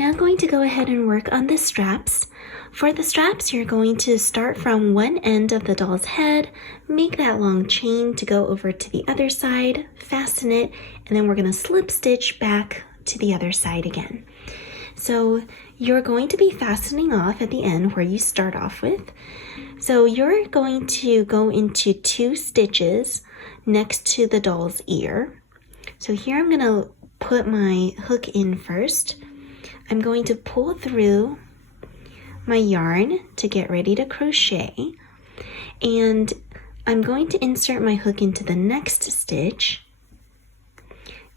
now going to go ahead and work on the straps. For the straps, you're going to start from one end of the doll's head, make that long chain to go over to the other side, fasten it, and then we're going to slip stitch back to the other side again. So you're going to be fastening off at the end where you start off with. So you're going to go into 2 stitches next to the doll's ear. So here I'm going to put my hook in first. I'm going to pull through my yarn to get ready to crochet, and I'm going to insert my hook into the next stitch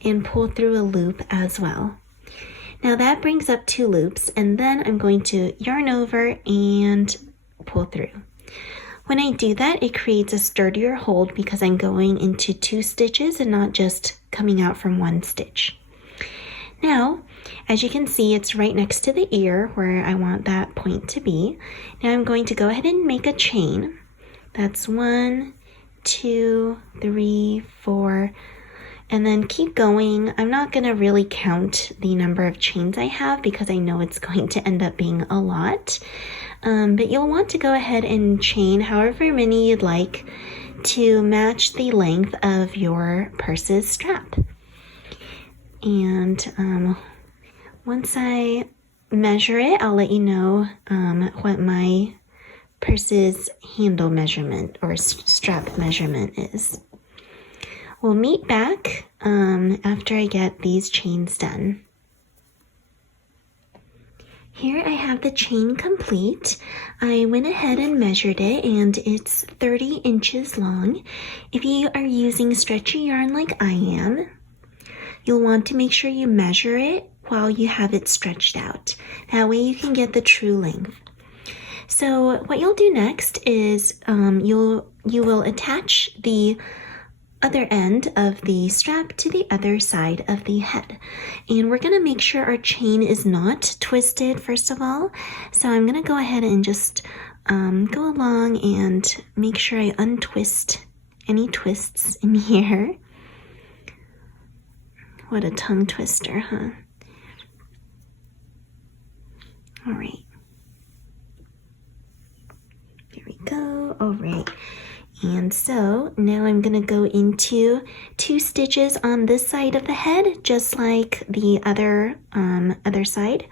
and pull through a loop as well. Now that brings up 2 loops, and then I'm going to yarn over and pull through. When I do that, it creates a sturdier hold because I'm going into 2 stitches and not just coming out from 1 stitch. Now, as you can see, it's right next to the ear where I want that point to be. Now I'm going to go ahead and make a chain. That's 1, 2, 3, 4, and then keep going. I'm not going to really count the number of chains I have because I know it's going to end up being a lot. But you'll want to go ahead and chain however many you'd like to match the length of your purse's strap. And once I measure it, I'll let you know what my purse's handle measurement or strap measurement is. We'll meet back after I get these chains done. Here I have the chain complete. I went ahead and measured it, and it's 30 inches long. If you are using stretchy yarn like I am, you'll want to make sure you measure it while you have it stretched out. That way you can get the true length. So what you'll do next is you will attach the other end of the strap to the other side of the head. And we're going to make sure our chain is not twisted first of all. So I'm going to go ahead and just go along and make sure I untwist any twists in here. What a tongue twister, huh? All right. There we go. All right. And so now I'm going to go into 2 stitches on this side of the head, just like the other side.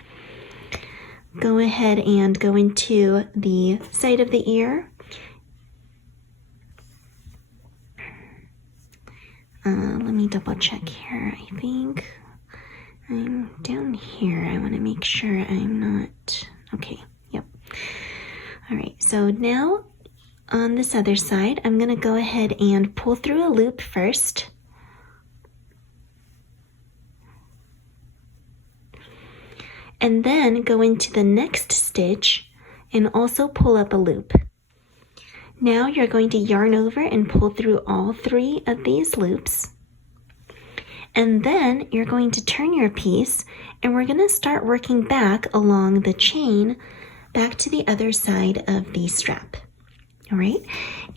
Go ahead and go into the side of the ear. Let me double check here. I think I'm down here. I want to make sure I'm not... Okay, yep. All right, so now on this other side, I'm going to go ahead and pull through a loop first. And then go into the next stitch and also pull up a loop. Now you're going to yarn over and pull through all 3 of these loops. And then you're going to turn your piece, and we're going to start working back along the chain back to the other side of the strap. All right,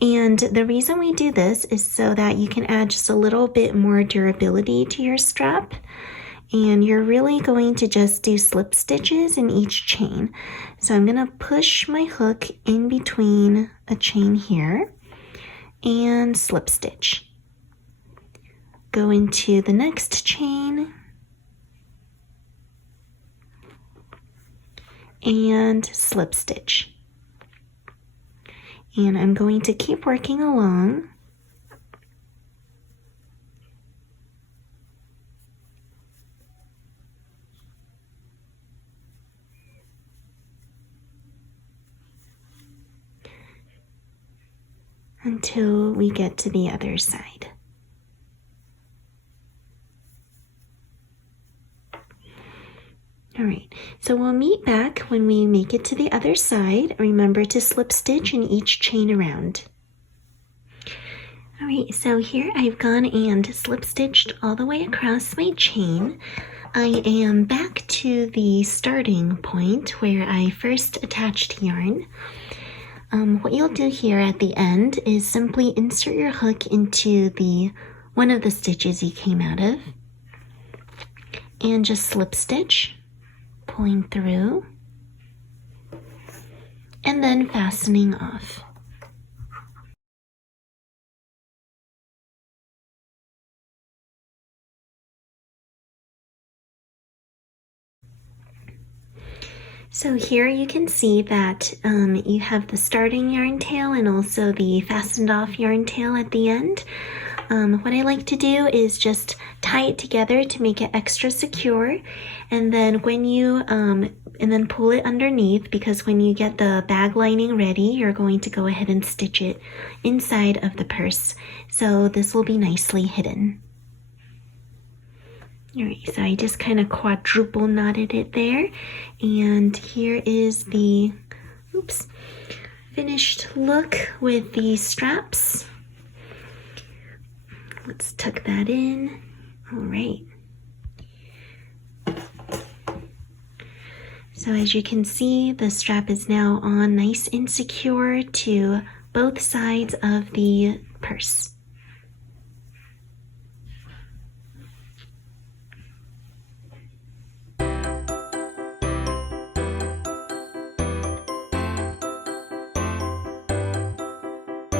and the reason we do this is so that you can add just a little bit more durability to your strap, and you're really going to just do slip stitches in each chain. So I'm going to push my hook in between a chain here and slip stitch. Go into the next chain and slip stitch. And I'm going to keep working along. Until we get to the other side. All right, so we'll meet back when we make it to the other side. Remember to slip stitch in each chain around. All right, so here I've gone and slip stitched all the way across my chain. I am back to the starting point where I first attached yarn. What you'll do here at the end is simply insert your hook into one of the stitches you came out of and just slip stitch. pulling through and then fastening off. So here you can see that you have the starting yarn tail and also the fastened off yarn tail at the end. What I like to do is just tie it together to make it extra secure, and then when you and then pull it underneath, because when you get the bag lining ready, you're going to go ahead and stitch it inside of the purse. So this will be nicely hidden. Alright, so I just kind of quadruple knotted it there, and here is the finished look with the straps. Let's tuck that in. Alright. So as you can see, the strap is now on nice and secure to both sides of the purse.